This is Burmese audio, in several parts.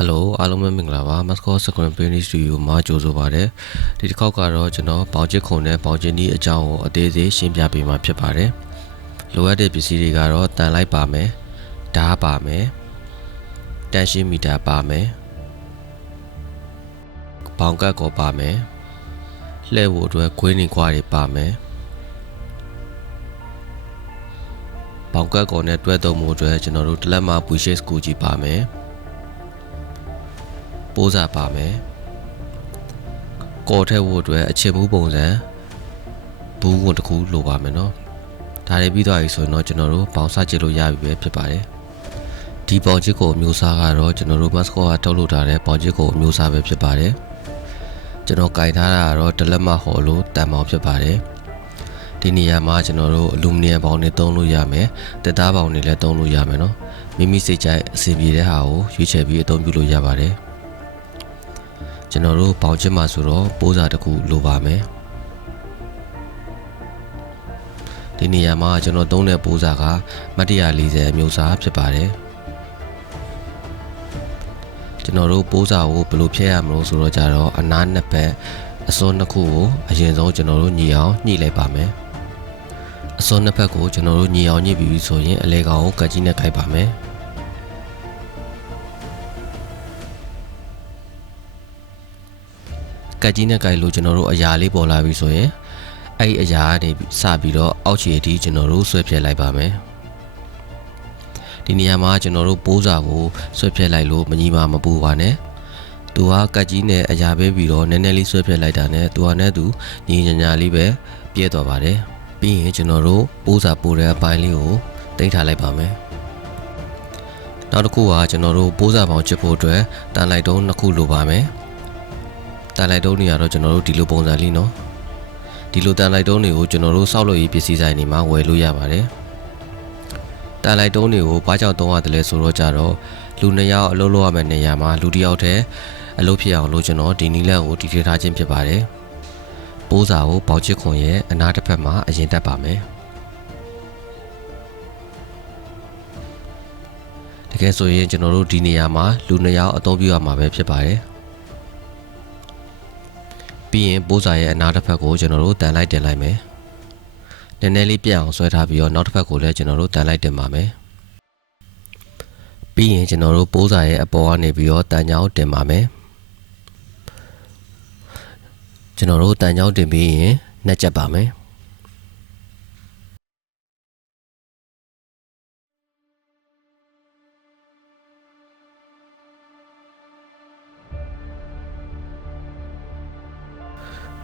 Hello အားလုံးပဲမင်္ဂလာပါ Mascot Screen Painting Studio မှာကြိုဆိုပါရစေ။ဒီတစ်ခေါက်ကတော့ကျွန်တော်ပေါင်ချစ်ခုံနဲ့ပေါင်ချစ်နီးအကြောင်းကိုအသေးစိတ်ရှင်းပြပေးမှာဖြစ်ပါတယ်။လိုအပ်တဲ့ပစ္စည်းတွေကတော့တန်လိုက်ပါမယ်၊ဓာတ်ပါမယ်၊တန်ရှင်းမီတာပါမယ်၊ပေါင်ကတ်ကိုပါမယ်၊လှည့်ဖို့အတွက်ခွေးနေခွားတွေပါမယ်။ပေါင်ကတ်ကိုနဲ့တွဲသုံးမှုအတွက်ကျွန်တော်တို့တလက်မပူရှေ့စကူကြီးပါမယ်။ပိုးစားပါမယ်ကော်ထဲဖို့အတွက်အချစ်မှုပုံစံဘူးဝန်တစ်ခုလိုပါမယ်နော်ဒါတွေပြီးသွားပြီဆိုရင်တော့ကျွန်တော်တို့ပေါင်စကြည့်လို့ရပြီပဲဖြစ်ပါတယ်ဒီပေါင်ချစ်ကိုအမျိုးအစားကတော့ကျွန်တော်တို့ Mascot ကထုတ်လုပ်ထားတဲ့ပေါင်ချစ်ကိုအမျိုးအစားပဲဖြစ်ပါတယ်ကျွန်တော်ကင်ထားတာကတော့တလက်မဟော်လို့တန်ပေါင်ဖြစ်ပါတယ်ဒီနေရာမှာကျွန်တော်တို့အလူမီနီယံပေါင်တွေသုံးလို့ရမယ်တက်သားပေါင်တွေလည်းသုံးလို့ရမယ်နော်မိမိစိတ်ကြိုက်အဆင်ပြေတဲ့ဟာကိုရွေးချယ်ပြီးအသုံးပြုလို့ရပါတယ်ကျွန်တော်တို့ပေါင်ချစ်မှာဆိုတော့ပိုးစာတစ်ခုလိုပါမယ်ဒီနေရာမှာကျွန်တော်သုံးတဲ့ပိုးစာကမတ်140အမျိုးအစားဖြစ်ပါတယ်ကျွန်တော်တို့ပိုးစာကိုဘယ်လိုဖြည့်ရမလို့ဆိုတော့ကြတော့အနားနှစ်ဖက်အစွန်းနှစ်ခုကိုအရင်ဆုံးကျွန်တော်တို့ညီအောင်ညှိလိုက်ပါမယ်အစွန်းနှစ်ဖက်ကိုကျွန်တော်တို့ညီအောင်ညှိပြီးဆိုရင်အလဲကောင်ကိုကတ်ကြီးနဲ့ခိုက်ပါမယ်ကတ်ကြီးနဲ့ကြိုက်လို့ကျွန်တော်တို့အရာလေးပေါ်လာပြီဆိုရင်အဲ့ဒီအရာကနေစပြီးတော့အောက်ခြေအထိကျွန်တော်တို့ဆွဲဖြတ်လိုက်ပါမယ်ဒီနေရာမှာကျွန်တော်တို့ပိုးစာကိုဆွဲဖြတ်လိုက်လို့မညီမပူပါနဲ့သူကကတ်ကြီးနဲ့အရာပဲပြီးတော့နည်းနည်းလေးဆွဲဖြတ်လိုက်တာနဲ့သူကနဲ့သူညီညာလေးပဲပြည့်သွားပါတယ်ပြီးရင်ကျွန်တော်တို့ပိုးစာပိုးတဲ့အပိုင်းလေးကိုတင်ထားလိုက်ပါမယ်နောက်တစ်ခုကကျွန်တော်တို့ပိုးစာပေါင်းချစ်ဖို့အတွက်တန်လိုက်တုံးနှစ်ခုလိုပါမယ်တန်လိုက်တုံးတွေကတော့ကျွန်တော်တို့ဒီလိုပုံစံလေးနော်ဒီလိုတန်လိုက်တုံးတွေကိုကျွန်တော်တို့စောက်လို့ရေးပစ္စည်းဆိုင်တွေမှာဝယ်လို့ရပါတယ်တန်လိုက်တုံးတွေကိုဘာကြောင့်သုံးရတယ်လဲဆိုတော့ကြတော့လူ2ယောက်အလုပ်လုပ်ရမယ့်နေရာမှာလူ1ယောက်တည်းအလုပ်ဖြစ်အောင်လို့ကျွန်တော်ဒီနီလန့်ကိုတည်ထားခြင်းဖြစ်ပါတယ်ပိုးစာကိုပေါင်ချစ်ခွန်ရဲ့အနားတစ်ဖက်မှာအရင်တက်ပါမယ်တကယ်ဆိုရင်ကျွန်တော်တို့ဒီနေရာမှာလူ2ယောက်အသုံးပြုရမှာပဲဖြစ်ပါတယ်ပြီးရင်ပိုးစာရဲ့အနားတစ်ဖက်ကိုကျွန်တော်တို့တန်လိုက်တင်လိုက်မယ်နည်းနည်းလေးပြတ်အောင်ဆွဲထားပြီးတော့နောက်တစ်ဖက်ကိုလည်းကျွန်တော်တို့တန်လိုက်တင်ပါမယ်ပြီးရင်ကျွန်တော်တို့ပိုးစာရဲ့အပေါ်ကနေပြီးတော့တန်ချောင်းတင်ပါမယ်ကျွန်တော်တို့တန်ချောင်းတင်ပြီးရင်နှက်ချက်ပါမယ်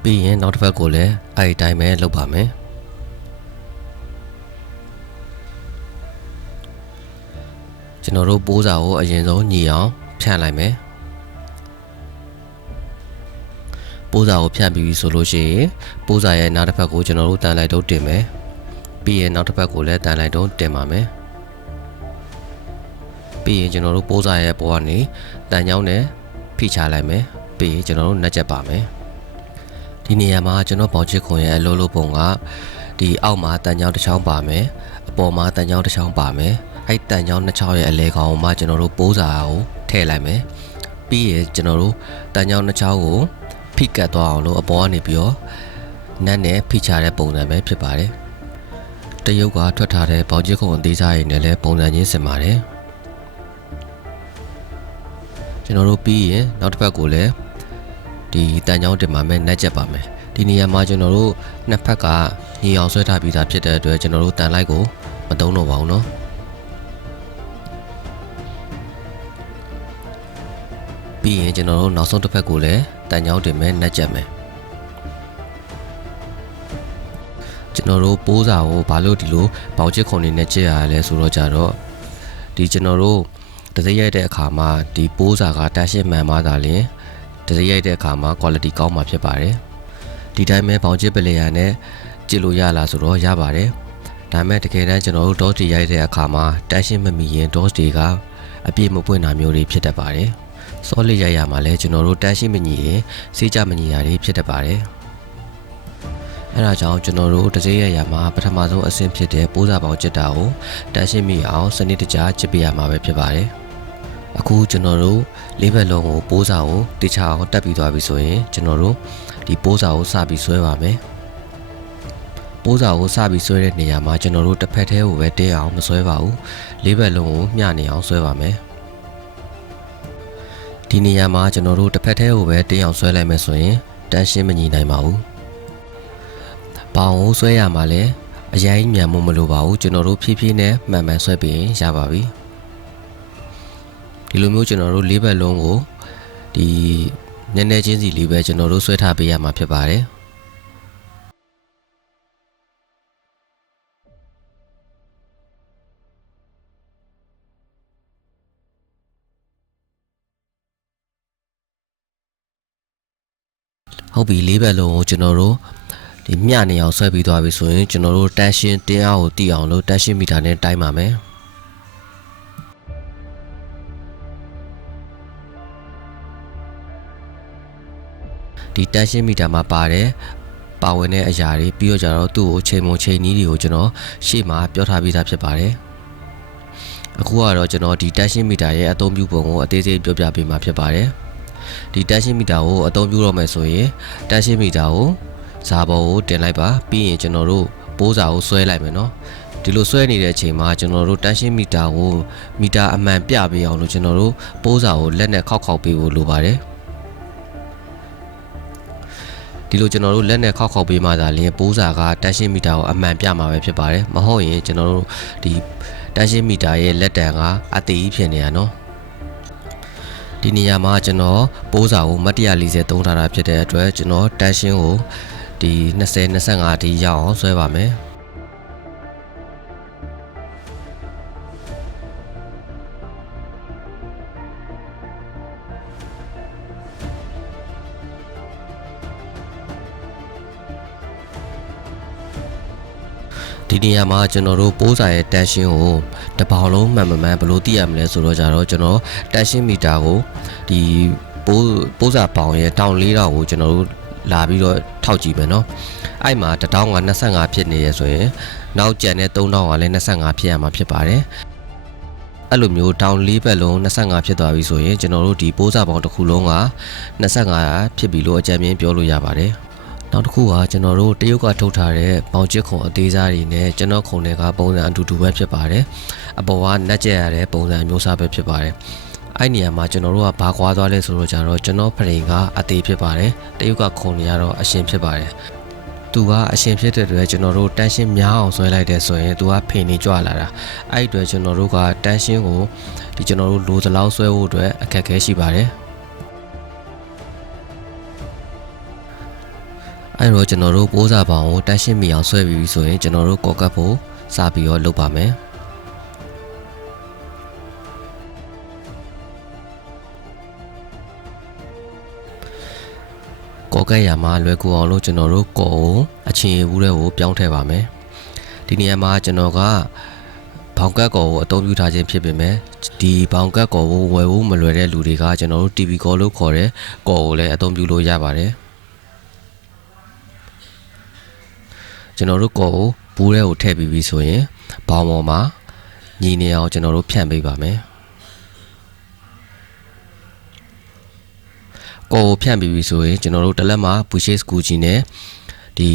ပြီးရင်နောက်တစ်ဖက်ကိုလည်းအဲ့ဒီတိုင်းပဲလုပ်ပါမယ်ကျွန်တော်တို့ပိုးစာကိုအရင်ဆုံးညီအောင်ဖြန့်လိုက်မယ်ပိုးစာကိုဖြန့်ပြီးဆိုလို့ရှိရင်ပိုးစာရဲ့နောက်တစ်ဖက်ကိုကျွန်တော်တို့တန်လိုက်တော့တင်မယ်ပြီးရင်နောက်တစ်ဖက်ကိုလည်းတန်လိုက်တော့တင်ပါမယ်ပြီးရင်ကျွန်တော်တို့ပိုးစာရဲ့ပေါ်ကနေတန်ချောင်းနဲ့ဖိချလိုက်မယ်ပြီးရင်ကျွန်တော်တို့နှက်ချက်ပါမယ်ဒီနေရာမှာကျွန်တော်ပေါင်ချစ်ခွန်ရဲ့အလိုလိုပုံကဒီအောက်မှာတန်ချောင်းတစ်ချောင်းပါမယ်အပေါ်မှာတန်ချောင်းတစ်ချောင်းပါမယ်အဲ့တန်ချောင်းနှစ်ချောင်းရဲ့အလဲကောင်မှာကျွန်တော်တို့ပိုးစာကိုထည့်လိုက်မယ်ပြီးရင်ကျွန်တော်တို့တန်ချောင်းနှစ်ချောင်းကိုဖိကတ်သွားအောင်လို့အပေါ်ကနေပြီးတော့နက်နဲ့ဖိချတဲ့ပုံစံပဲဖြစ်ပါတယ်တရုတ်ကထွက်ထားတဲ့ပေါင်ချစ်ခွန်အသေးစားရည်နဲ့လည်းပုံစံချင်းစင်ပါတယ်ကျွန်တော်တို့ပြီးရင်နောက်တစ်ဖက်ကိုလည်းဒီတန်ချောင်းတင်ပါမယ်နှက်ချက်ပါမယ်ဒီနေရာမှာကျွန်တော်တို့နှစ်ဖက်ကညီအောင်ဆွဲထားပြီးသားဖြစ်တဲ့အတွက်ကျွန်တော်တို့တန်လိုက်ကိုမသုံးတော့ပါဘူးเนาะပြီးရင်ကျွန်တော်တို့နောက်ဆုံးတစ်ဖက်ကိုလည်းတန်ချောင်းတင်မယ်နှက်ချက်မယ်ကျွန်တော်တို့ပိုးစာကိုဘာလို့ဒီလိုပေါင်ချစ်ခွန်နေနဲ့ချက်ရလဲဆိုတော့ကြတော့ဒီကျွန်တော်တို့တစိရိုက်တဲ့အခါမှာဒီပိုးစာကတန်ရှင်းမှန်မှသာလျှင်တစိရိုက်တဲ့အခါမှာ quality ကောင်းမှာဖြစ်ပါတယ်ဒီတိုင်းပဲပေါင်ချစ်ပလေယာနဲ့ကြည့်လို့ရလားဆိုတော့ရပါတယ်ဒါပေမဲ့တကယ်တမ်းကျွန်တော်တို့ DOS တွေရိုက်တဲ့အခါမှာတန်ရှင်းမမီရင် DOS တွေကအပြည့်မပွင့်တာမျိုးတွေဖြစ်တတ်ပါတယ် solid ရိုက်ရမှာလဲကျွန်တော်တို့တန်ရှင်းမညီရင်စေးကြမညီတာတွေဖြစ်တတ်ပါတယ်အဲဒါကြောင့်ကျွန်တော်တို့တစိရိုက်ရမှာပထမဆုံးအဆင့်ဖြစ်တဲ့ပိုးစာပေါင်ချစ်တာကိုတန်ရှင်းမိအောင်စနစ်တကျချစ်ပြရမှာပဲဖြစ်ပါတယ် အခုကျွန်တော်တို့လေးဘက်လုံးကိုပိုးစာကိုတခြားအောင်တက်ပြီးသွားပြီဆိုရင်ကျွန်တော်တို့ဒီပိုးစာကိုစပြီးဆွဲပါမယ်ပိုးစာကိုစပြီးဆွဲတဲ့နေရာမှာကျွန်တော်တို့တစ်ဖက်သေးကိုပဲတင်းအောင်မဆွဲပါဘူးလေးဘက်လုံးကိုမျှနေအောင်ဆွဲပါမယ်ဒီနေရာမှာကျွန်တော်တို့တစ်ဖက်သေးကိုပဲတင်းအောင်ဆွဲလိုက်မယ်ဆိုရင်တန်းရှင်းမညီနိုင်ပါဘူးပေါင်ကိုဆွဲရမှာလဲအရင်မြန်မှုမလိုပါဘူးကျွန်တော်တို့ဖြည်းဖြည်းနဲ့မှန်မှန်ဆွဲပြီးရပါပြီဒီလိုမျိုးကျွန်တော်တို့လေးဘက်လုံးကိုဒီနည်းနည်းချင်းစီလေးပဲကျွန်တော်တို့ဆွဲထားပေးရမှာဖြစ်ပါတယ်ဟုတ်ပြီလေးဘက်လုံးကိုကျွန်တော်တို့ဒီမျှနေအောင်ဆွဲပြီးသွားပြီဆိုရင်ကျွန်တော်တို့တန်းရှင်းတင်းအားကိုတည်အောင်လို့တန်းရှင်းမီတာနဲ့တိုင်းပါမယ်ဒီတန်းရှင်းမီတာမှာပါတယ်ပါဝင်တဲ့အရာတွေပြီးတော့ကြတော့သူ့ကိုချိန်မုံချိန်နည်းတွေကိုကျွန်တော်ရှေ့မှာပြောထားပြီးသားဖြစ်ပါတယ်အခုကတော့ကျွန်တော်ဒီတန်းရှင်းမီတာရဲ့အသုံးပြုပုံကိုအသေးစိတ်ပြောပြပေးမှာဖြစ်ပါတယ်ဒီတန်းရှင်းမီတာကိုအသုံးပြုတော့မယ်ဆိုရင်တန်းရှင်းမီတာကိုဇာပေါ်ကိုတင်လိုက်ပါပြီးရင်ကျွန်တော်တို့ပိုးစာကိုဆွဲလိုက်မယ်နော်ဒီလိုဆွဲနေတဲ့အချိန်မှာကျွန်တော်တို့တန်းရှင်းမီတာကိုမီတာအမှန်ပြပေးအောင်လို့ကျွန်တော်တို့ပိုးစာကိုလက်နဲ့ခောက်ပေးဖို့လိုပါတယ်ဒီလိုကျွန်တော်တို့လက်နဲ့ခောက်ပေးမှသာလျှင်ပိုးစာကတန်းရှင်းမီတာကိုအမှန်ပြမှာပဲဖြစ်ပါတယ်မဟုတ်ရင်ကျွန်တော်တို့ဒီတန်းရှင်းမီတာရဲ့လက်တံကအသေးကြီးဖြစ်နေရနော်ဒီနေရာမှာကျွန်တော်ပိုးစာကိုမတ်140သုံးထားတာဖြစ်တဲ့အတွက်ကျွန်တော်တန်းရှင်းကိုဒီ20-25အထိရအောင်ဆွဲပါမယ်ဒီနေရာမှာကျွန်တော်တို့ပိုးစာရဲ့တန်းရှင်းကိုတပေါင်လုံးမှန်မှန်ဘယ်လိုသိရမလဲဆိုတော့ကြတော့ကျွန်တော်တန်းရှင်းမီတာကိုဒီပိုးစာပေါင်ရဲ့တောင်4တောင်ကိုကျွန်တော်တို့လာပြီးတော့ထောက်ကြည့်မယ်နော်အဲ့မှာ1000က25ဖြစ်နေရဆိုရင်နောက်ကျန်တဲ့3000ကလည်း25ဖြစ်ရမှာဖြစ်ပါတယ်အဲ့လိုမျိုးတောင်4ဘက်လုံး25ဖြစ်သွားပြီဆိုရင်ကျွန်တော်တို့ဒီပိုးစာပေါင်တစ်ခုလုံးက25ဖြစ်ပြီလို့အကြံဉာဏ်ပြောလို့ရပါတယ်နောက်တစ်ခုကကျွန်တော်တို့တရုတ်ကထုတ်ထားတဲ့ပေါင်ချစ်ခုံအသေးစားတွေနဲ့ကျွန်တော်ခုံတွေကပုံစံအတူတူပဲဖြစ်ပါတယ်အပေါ်ကနှက်ကျက်ရတဲ့ပုံစံမျိုးစားပဲဖြစ်ပါတယ်အဲ့နေရာမှာကျွန်တော်တို့ကဘာကွာသွားလဲဆိုတော့ကြတော့ကျွန်တော်ဖရင်ကအသေးဖြစ်ပါတယ်တရုတ်ကခုံတွေကတော့အရှင်ဖြစ်ပါတယ်သူကအရှင်ဖြစ်တဲ့အတွက်ကျွန်တော်တို့တန်းရှင်းများအောင်ဆွဲလိုက်တဲ့ဆိုရင်သူကဖိနေကြွလာတာအဲ့အတွက်ကျွန်တော်တို့ကတန်းရှင်းကိုဒီကျွန်တော်တို့လိုသလောက်ဆွဲဖို့အတွက်အခက်အခဲရှိပါတယ်အဲ့တော့ကျွန်တော်တို့ပိုးစာပေါင်ကိုတန်းရှင်းမိအောင်ဆွဲပြီးဆိုရင်ကျွန်တော်တို့ကော်ကတ်ဖို့စပြီးတော့လုပ်ပါမယ်ကော်ကတ်ရမှာလွယ်ကူအောင်လို့ကျွန်တော်တို့ကော်ကိုအချင်းဘူးတွေကိုပြောင်းထည့်ပါမယ်ဒီနေရာမှာကျွန်တော်ကဘောင်ကတ်ကော်ကိုအသုံးပြုထားခြင်းဖြစ်ပေမဲ့ဒီဘောင်ကတ်ကော်ကိုဝယ်ဖို့မလွယ်တဲ့လူတွေကကျွန်တော်တို့ TV ကော်လို့ခေါ်တဲ့ကော်ကိုလည်းအသုံးပြုလို့ရပါတယ်ကျွန်တော်တို့ကော်ကိုဘူးထဲကိုထည့်ပြီးပြီဆိုရင်ဘောင်ပေါ်မှာညီနေအောင်ကျွန်တော်တို့ဖြန့်ပေးပါမယ်ကော်ကိုဖြန့်ပြီးပြီဆိုရင်ကျွန်တော်တို့တစ်လက်မှာဘူရှေ့စကူဂျီနဲ့ဒီ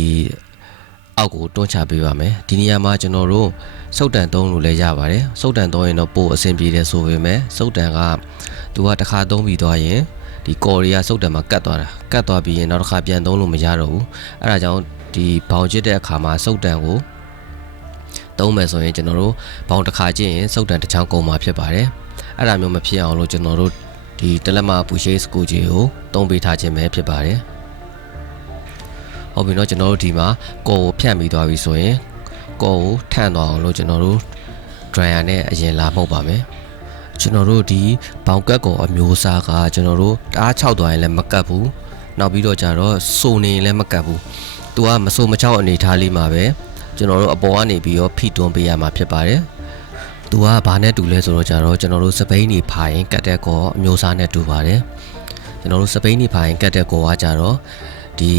အောက်ကိုတွန်းချပေးပါမယ်ဒီနေရာမှာကျွန်တော်တို့စုတ်တန်သုံးလို့လည်းရပါတယ်စုတ်တန်သုံးရင်တော့ပို့အဆင်ပြေတယ်ဆိုပေမဲ့စုတ်တန်ကသူကတစ်ခါသုံးပြီးသွားရင်ဒီကော်တွေကစုတ်တန်မှာကတ်သွားပြီးရင်နောက်တစ်ခါပြန်သုံးလို့မရတော့ဘူးအဲ့ဒါကြောင့်ဒီဘောင်ကျစ်တဲ့အခါမှာစုတ်တန်ကိုသုံးမယ်ဆိုရင်ကျွန်တော်တို့ဘောင်တစ်ခါကျရင်စုတ်တန်တစ်ချောင်းကုန်မှာဖြစ်ပါတယ်အဲ့ဒါမျိုးမဖြစ်အောင်လို့ကျွန်တော်တို့ဒီတလက်မဘူရှေးစကူဂျီကိုသုံးပေးထားခြင်းပဲဖြစ်ပါတယ်ဟုတ်ပြီနော်ကျွန်တော်တို့ဒီမှာကော်ကိုဖြန့်ပြီးသွားပြီဆိုရင်ကော်ကိုထန့်သွားအောင်လို့ကျွန်တော်တို့ dryer နဲ့အရင်လာမှုတ်ပါမယ်ကျွန်တော်တို့ဒီဘောင်ကတ်ကော်အမျိုးအစားကကျွန်တော်တို့တအား6သွားရင်လည်းမကတ်ဘူးနောက်ပြီးတော့ကြတော့စိုးနေရင်လည်းမကတ်ဘူးသူကမစိုးမချောက်အနေထားလေးမှာပဲကျွန်တော်တို့အပေါ်ကနေပြီးတော့ဖိတွန်းပေးရမှာဖြစ်ပါတယ်သူကဘာနဲ့တူလဲဆိုတော့ကြတော့ကျွန်တော်တို့စပိန်နေဖာရင်ကတ်တဲ့ကောအမျိုးအစားနဲ့တူပါတယ်ကျွန်တော်တို့စပိန်နေဖာရင်ကတ်တဲ့ကောကကြတော့ဒီ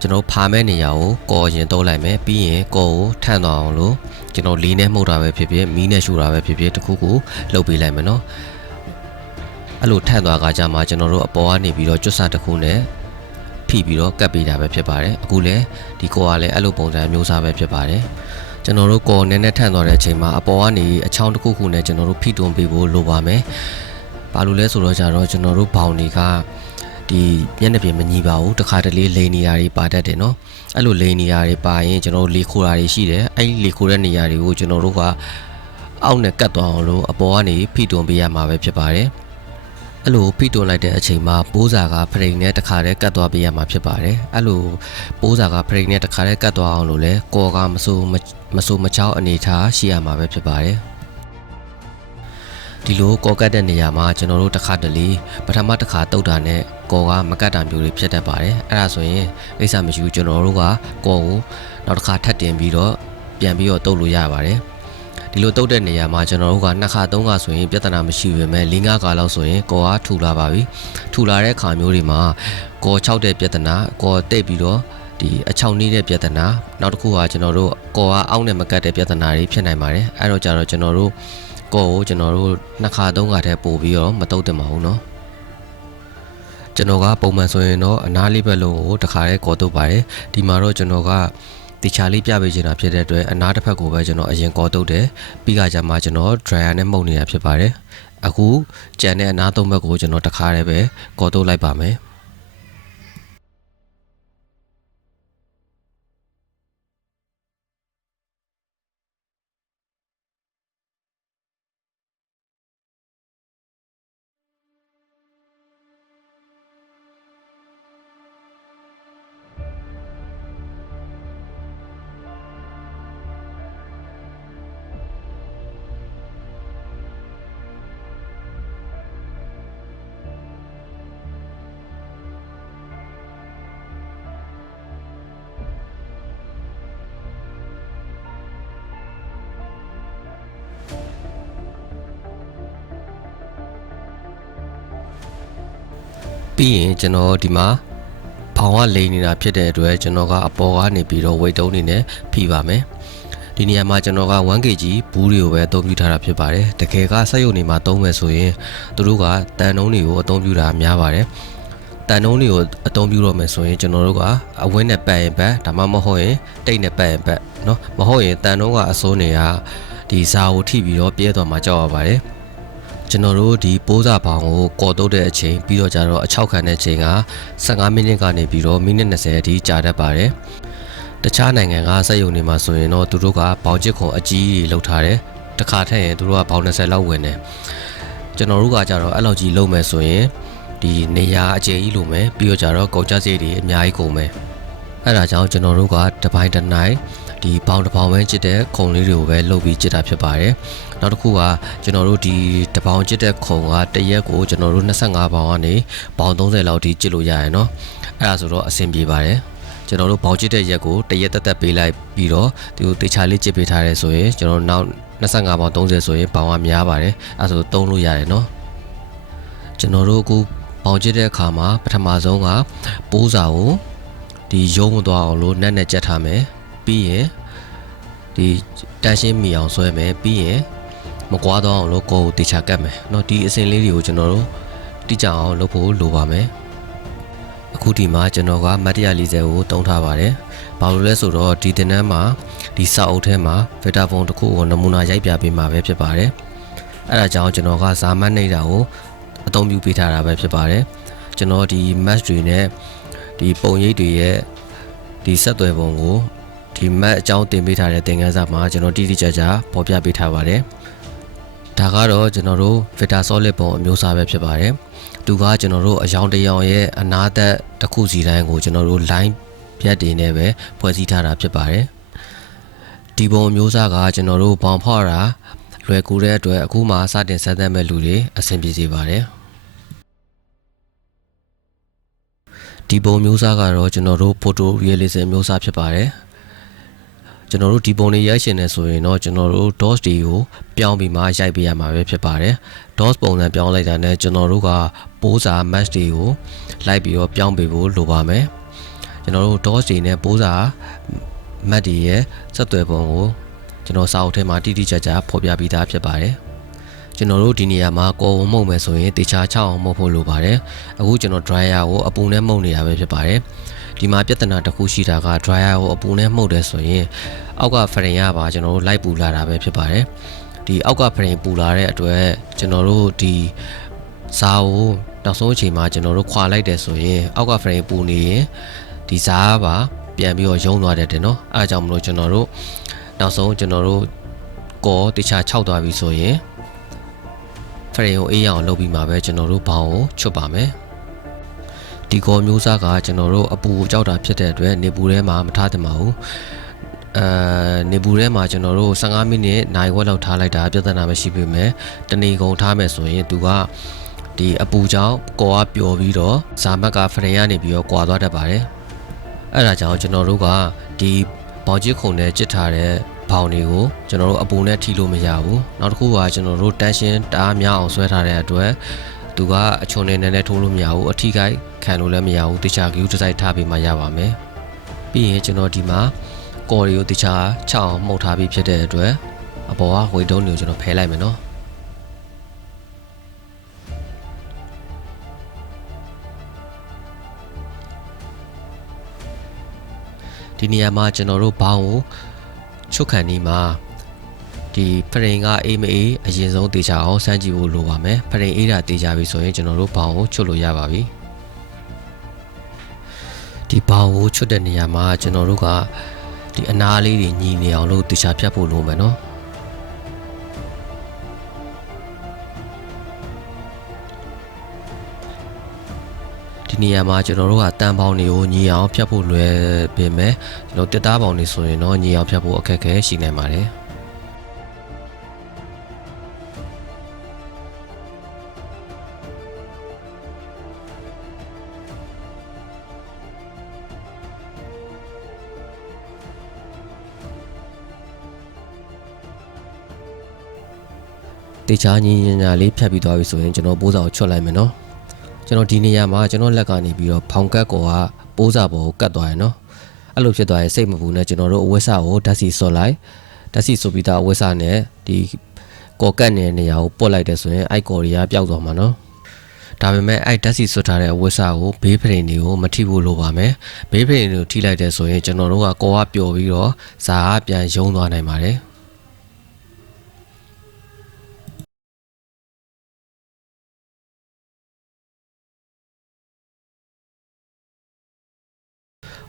ကျွန်တော်ဖာမဲ့နေရာကိုကော်ရင်တုံးလိုက်မယ်ပြီးရင်ကော်ကိုထန့်သွားအောင်လို့ကျွန်တော်လေးနဲ့မှုတ်တာပဲဖြစ်ဖြစ်မီးနဲ့ရှူတာပဲဖြစ်ဖြစ်တစ်ခုခုလုပ်ပေးလိုက်မယ်နော်အဲ့လိုထန့်သွားကကြမှာကျွန်တော်တို့အပေါ်ကနေပြီးတော့ကျွတ်စတစ်ခုနဲ့ဖိပြီးတော့ကတ်ပေးတာပဲဖြစ်ပါတယ်အခုလည်းဒီကော်ကလည်းအဲ့လိုပုံစံမျိုးစားပဲဖြစ်ပါတယ်ကျွန်တော်တို့ကော်နဲ့ထန့်သွားတဲ့အချိန်မှာအပေါ်ကနေအချောင်းတစ်ခုခုနဲ့ကျွန်တော်တို့ဖိတွန်းပေးဖို့လိုပါမယ်ဘာလို့လဲဆိုတော့ကြတော့ကျွန်တော်တို့ဘောင်တွေကဒီမျက်နှာပြင်မညီပါဘူးတခါတလေလိန်နေရာတွေပါတတ်တယ်နော်အဲ့လိုလိန်နေရာတွေပါရင်ကျွန်တော်တို့လေခိုတာတွေရှိတယ်အဲ့ဒီလေခိုတဲ့နေရာတွေကိုကျွန်တော်တို့ကအောက်နဲ့ကတ်သွားအောင်လို့အပေါ်ကနေဖိတွန်းပေးရမှာပဲဖြစ်ပါတယ်အဲ့လိုဖိတွန်းလိုက်တဲ့အချိန်မှာပိုးစာကဖရိန်နဲ့တခါတည်းကတ်သွားပေးရမှာဖြစ်ပါတယ်အဲ့လိုပိုးစာကဖရိန်နဲ့တခါတည်းကတ်သွားအောင်လို့လဲကော်ကမဆိုးမချောင်းအနေထားရှိရမှာပဲဖြစ်ပါတယ်ဒီလိုကော်ကတ်တဲ့နေရာမှာကျွန်တော်တို့တစ်ခါတလေပထမတစ်ခါတုတ်တာနဲ့ကော်ကမကတ်တာမျိုးတွေဖြစ်တတ်ပါတယ်အဲ့ဒါဆိုရင်ကိစ္စမရှိဘူးကျွန်တော်တို့ကကော်ကိုနောက်တစ်ခါထပ်တင်ပြီးတော့ပြန်ပြီးတော့တုတ်လို့ရပါတယ်ဒီလိုတုတ်တဲ့နေရာမှာကျွန်တော်တို့က2ခါ3ခါဆိုရင်ပြဿနာမရှိပေမဲ့4-5ခါလောက်ဆိုရင်ကော်ကထူလာပါပြီထူလာတဲ့ခါမျိုးတွေမှာကော်6တဲ့ပြဿနာကော်တိတ်ပြီးတော့ဒီအချောင်းနေတဲ့ပြဿနာနောက်တစ်ခုကကျွန်တော်တို့ကော်ကအောက်နဲ့မကတ်တဲ့ပြဿနာတွေဖြစ်နိုင်ပါတယ်အဲ့တော့ကြတော့ကျွန်တော်တို့ကောကိုကျွန်တော်တို့2ခါ3ခါတည်းပို့ပြီးတော့မတုတ်တင်ပါဘူးเนาะကျွန်တော်ကပုံမှန်ဆိုရင်တော့အနားလေးဘက်လုံးကိုတစ်ခါတည်းကောတုတ်ပါတယ်ဒီမှာတော့ကျွန်တော်ကတီချာလေးပြပေးချင်တာဖြစ်တဲ့အတွက်အနားတစ်ဖက်ကိုပဲကျွန်တော်အရင်ကောတုတ်တယ်ပြီးခါကျမှကျွန်တော် dryer နဲ့မှုတ်နေတာဖြစ်ပါတယ်အခုကြံတဲ့အနားသုံးဘက်ကိုကျွန်တော်တစ်ခါတည်းပဲကောတုတ်လိုက်ပါမယ်ပြီးရင်ကျွန်တော်ဒီမှာဖောင်ကလိန်နေတာဖြစ်တဲ့အတွက်ကျွန်တော်ကအပေါ်ကနေပြီးတော့ဝိတ်တုံးနေနဲ့ဖိပါမယ်ဒီနေရာမှာကျွန်တော်က 1kg ဘူးတွေကိုပဲအသုံးပြုထားတာဖြစ်ပါတယ်တကယ်ကစက်ရုံတွေမှာသုံးမယ်ဆိုရင်သူတို့ကတန်နှုံးတွေကိုအသုံးပြုတာများပါတယ်တန်နှုံးတွေကိုအသုံးပြုတော့မယ်ဆိုရင်ကျွန်တော်တို့ကအဝင်းနဲ့ပတ်ရင်ပတ်ဒါမှမဟုတ်ရင်တိတ်နဲ့ပတ်ရင်ပတ်เนาะမဟုတ်ရင်တန်နှုံးကအစိုးနေကဒီဇာကိုထိပြီးတော့ပြဲသွားမှာကြောက်ရပါတယ်ကျွန်တော်တို့ဒီပိုးစာပေါင်ကိုကော်တုတ်တဲ့အချိန်ပြီးတော့ကြတော့အချောက်ခံတဲ့အချိန်က15မိနစ်ကနေပြီးတော့မိနစ်20အထိကြာတတ်ပါတယ်တခြားနိုင်ငံကစက်ရုံတွေမှာဆိုရင်တော့သူတို့ကဘောင်ချစ်ခုံအကြီးကြီးလောက်ထားတယ်တစ်ခါထည့်ရင်သူတို့ကဘောင်20လောက်ဝင်တယ်ကျွန်တော်တို့ကကြတော့အဲ့လောက်ကြီးလုံးမယ်ဆိုရင်ဒီနေရာအကျယ်ကြီးလိုမယ်ပြီးတော့ကြတော့ကုန်ကျစရိတ်တွေအများကြီးကုန်မယ်အဲ့ဒါကြောင့်ကျွန်တော်တို့ကတစ်ပိုင်းတစ်နိုင်ဒီဘောင်တစ်ပေါင်ပဲချစ်တဲ့ခုံလေးတွေကိုပဲလုပ်ပြီးချစ်တာဖြစ်ပါတယ်နောက်တစ်ခုကကျွန်တော်တို့ဒီတစ်ပေါင်ချစ်တဲ့ခုံကတစ်ရက်ကိုကျွန်တော်တို့25ပေါင်ကနေပေါင်30လောက်ထိချစ်လို့ရရယ်เนาะအဲ့ဒါဆိုတော့အဆင်ပြေပါတယ်ကျွန်တော်တို့ဘောင်ချစ်တဲ့ရက်ကိုတစ်ရက်တက်ပေးလိုက်ပြီးတော့ဒီကိုတေချာလေးချစ်ပေးထားရဲဆိုရင်ကျွန်တော်နောက်25ပေါင်30ဆိုရင်ပေါင်ကများပါတယ်အဲ့ဒါဆိုသုံးလို့ရတယ်เนาะကျွန်တော်တို့အခုပေါင်ချစ်တဲ့အခါမှာပထမဆုံးကပိုးစာကိုဒီရုံးမသွားအောင်လို့နက်နဲ့ကြက်ထားမယ်ပြီးရင်ဒီတန်းရှင်းမီအောင်ဆွဲမယ်ပြီးရင်မကွာတော့အောင်လို့ကိုယ်ကိုတေချာကတ်မယ်เนาะဒီအစင်လေးတွေကိုကျွန်တော်တို့တိကျအောင်လုပ်ဖို့လိုပါမယ်အခုဒီမှာကျွန်တော်ကမတ်140ကိုတုံးထားပါတယ်ဘာလို့လဲဆိုတော့ဒီတင်တန်းမှာဒီစာအုပ်ထဲမှာဗီတာဖုန်းတစ်ခုကိုနမူနာရိုက်ပြပေးမှာပဲဖြစ်ပါတယ်အဲ့ဒါကြောင့်ကျွန်တော်ကဇာမတ်နေတာကိုအသုံးပြုပေးထားတာပဲဖြစ်ပါတယ်ကျွန်တော်ဒီ match တွေနဲ့ဒီပုံရိပ်တွေရဲ့ဒီဆက်သွယ်ပုံကိုဒီ match အကြောင်းတင်ပေးထားတဲ့သင်ခန်းစာမှာကျွန်တော်တိတိကျကျပေါ်ပြပေးထားပါတယ်ဒါကတော့ကျွန်တော်တို့ Vita Solid ပုံအမျိုးအစားပဲဖြစ်ပါတယ်သူကကျွန်တော်တို့အယောင်တရောင်ရဲ့အနာသက်တစ်ခုစီတိုင်းကိုကျွန်တော်တို့ line ပြတ်တင်နဲ့ပဲဖွဲ့စည်းထားတာဖြစ်ပါတယ်ဒီပုံအမျိုးအစားကကျွန်တော်တို့ဘောင်ဖောက်တာလွယ်ကူတဲ့အတွက်အခုမှစတင်ဆက်သက်မဲ့လူတွေအဆင်ပြေစေပါတယ်ဒီပုံမျိုးစားကတော့ကျွန်တော်တို့ photo realism မျိုးစားဖြစ်ပါတယ်ကျွန်တော်တို့ဒီပုံလေးရိုက်ရှင်နေဆိုရင်တော့ကျွန်တော်တို့ DOS တွေကိုပြောင်းပြီးမှရိုက်ပေးရမှာပဲဖြစ်ပါတယ် DOS ပုံစံပြောင်းလိုက်တာနဲ့ကျွန်တော်တို့ကပိုးစာ match တွေကိုလိုက်ပြီးတော့ပြောင်းပေးဖို့လိုပါမယ်ကျွန် ကျွန်တော်တို့ DOS တွေနဲ့ပိုးစာမတ်တွေရဲ့ဆက်သွယ်ပုံကိုကျွန်တော်စာအုပ်ထဲမှာတိတိကျကျဖော်ပြပြီးသားဖြစ်ပါတယ်ကျွန်တော်တို့ဒီနေရာမှာကော်ဝမှုတ်မယ်ဆိုရင်တေချာချောင်းအောင်မှုတ်ဖို့လိုပါတယ်အခုကျွန်တော် dryer ကိုအပူနဲ့မှုတ်နေတာပဲဖြစ်ပါတယ်ဒီမှာပြဿနာတစ်ခုရှိတာက dryer ကိုအပူနဲ့မှုတ်တယ်ဆိုရင်အောက်က frame ရပါကျွန်တော်တို့လိုက်ပူလာတာပဲဖြစ်ပါတယ်ဒီအောက်က frame ပူလာတဲ့အတွက်ကျွန်တော်တို့ဒီစာအုပ်နောက်ဆုံးအချိန်မှာကျွန်တော်တို့ခွာလိုက်တယ်ဆိုရင်အောက်က frame ပူနေရင်ဒီစာပါပြန်ပြီးတော့ယုံသွားတယ်တဲ့နော်အဲအကြောင်းမလို့ကျွန်တော်တို့နောက်ဆုံးကျွန်တော်တို့ကောတေချာ6သွားပြီဆိုရင် frame ကိုအေးအောင်လုပ်ပြီးမှပဲကျွန်တော်တို့ဘောင်ကိုချွတ်ပါမယ်ဒီကောမျိုးစားကကျွန်တော်တို့အပူကိုကြောက်တာဖြစ်တဲ့အတွက်နေပူထဲမှာမထားသင့်ပါဘူးနေပူထဲမှာကျွန်တော်တို့15မိနစ်နိုင်ဝက်လောက်ထားလိုက်တာပြဿနာမရှိပေမဲ့တနေကုန်ထားမယ်ဆိုရင်သူကဒီအပူကြောင့်ကောကပျော်ပြီးတော့ဇာမက်က frame ကနေပြီးတော့ကွာသွားတတ်ပါတယ်အဲ့ဒါကြောင့်ကျွန်တော်တို့ကဒီဘောင်ချစ်ခုံနဲ့ကြစ်ထားတဲ့ဘောင်တွေကိုကျွန်တော်တို့အပူနဲ့ထိလို့မရဘူးနောက်တစ်ခုကကျွန်တော်တို့တန်းရှင်းတအားများအောင်ဆွဲထားတဲ့အတွက်သူကအချုံနေနဲ့ထိုးလို့မရဘူးအထိကိုက်ခံလို့လည်းမရဘူးတခြား view တစ်စိုက်ထားပြီးမှရပါမယ်ပြီးရင်ကျွန်တော်ဒီမှာကော်တွေကိုတခြားချအောင်မှုတ်ထားပြီးဖြစ်တဲ့အတွက်အပေါ်ကဝေတုံးတွေကိုကျွန်တော်ဖယ်လိုက်မယ်နော်ဒီနေရာမှာကျွန်တော်တို့ဘောင်ကိုချုပ်ခံနေမှာဒီ frame ကအေးမအေးအရင်ဆုံးတေချာအောင်စမ်းကြည့်ဖို့လိုပါမယ် frame အေးတာတေချာပြီဆိုရင်ကျွန်တော်တို့ဘောင်ကိုချုပ်လို့ရပါပြီဒီဘောင်ကိုချုပ်တဲ့နေရာမှာကျွန်တော်တို့ကဒီအနားလေးတွေညီနေအောင်လို့တေချာဖြတ်ဖို့လိုမယ်နော်ဒီနေရာမှာကျွန်တော်တို့ကတန်ပေါင်းတွေကိုညီအောင်ဖြတ်ဖို့လွယ်ပေမဲ့ကျွန်တော်တက်သားပေါင်းတွေဆိုရင်တော့ညီအောင်ဖြတ်ဖို့အခက်အခဲရှိနေပါတယ်တေချာညီညာလေးဖြတ်ပြီးသွားပြီဆိုရင်ကျွန်တော်ပိုးစာကိုချွတ်လိုက်မယ်နော်ကျွန်တော်ဒီနေရာမှာကျွန်တော်လက်ကနေပြီးတော့ဖောင်ကတ်ကောကပိုးစာပေါ်ကိုကတ်သွားရယ်နော်အဲ့လိုဖြစ်သွားရင်စိတ်မပူနဲ့ကျွန်တော်တို့အဝတ်စာကိုဓာတ်စီဆော့လိုက်ဓာတ်စီဆိုပြီးသားအဝတ်စာနဲ့ဒီကောကတ်နေတဲ့နေရာကိုပုတ်လိုက်တယ်ဆိုရင်အိုက်ကော်တွေကပျောက်သွားမှာနော်ဒါပေမဲ့အဲ့ဓာတ်စီဆွတ်ထားတဲ့အဝတ်စာကိုဘေးဖရင်တွေကိုမထိဖို့လိုပါမယ်ဘေးဖရင်တွေကိုထိလိုက်တယ်ဆိုရင်ကျွန်တော်တို့ကကောကပျော်ပြီးတော့ဇာကပြန်ယုံသွားနိုင်ပါတယ်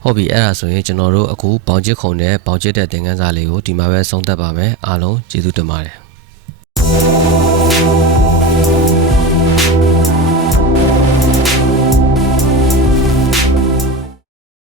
ဟုတ်ပြီအဲ့ဒါဆိုရင်ကျွန်တော်တို့အခုဘောင်ချစ်ခုံနဲ့ဘောင်ချစ်တဲ့သင်ခန်းစာလေးကိုဒီမှာပဲဆုံးသက်ပါမယ်အားလုံးကျေးဇူးတင်ပါတယ်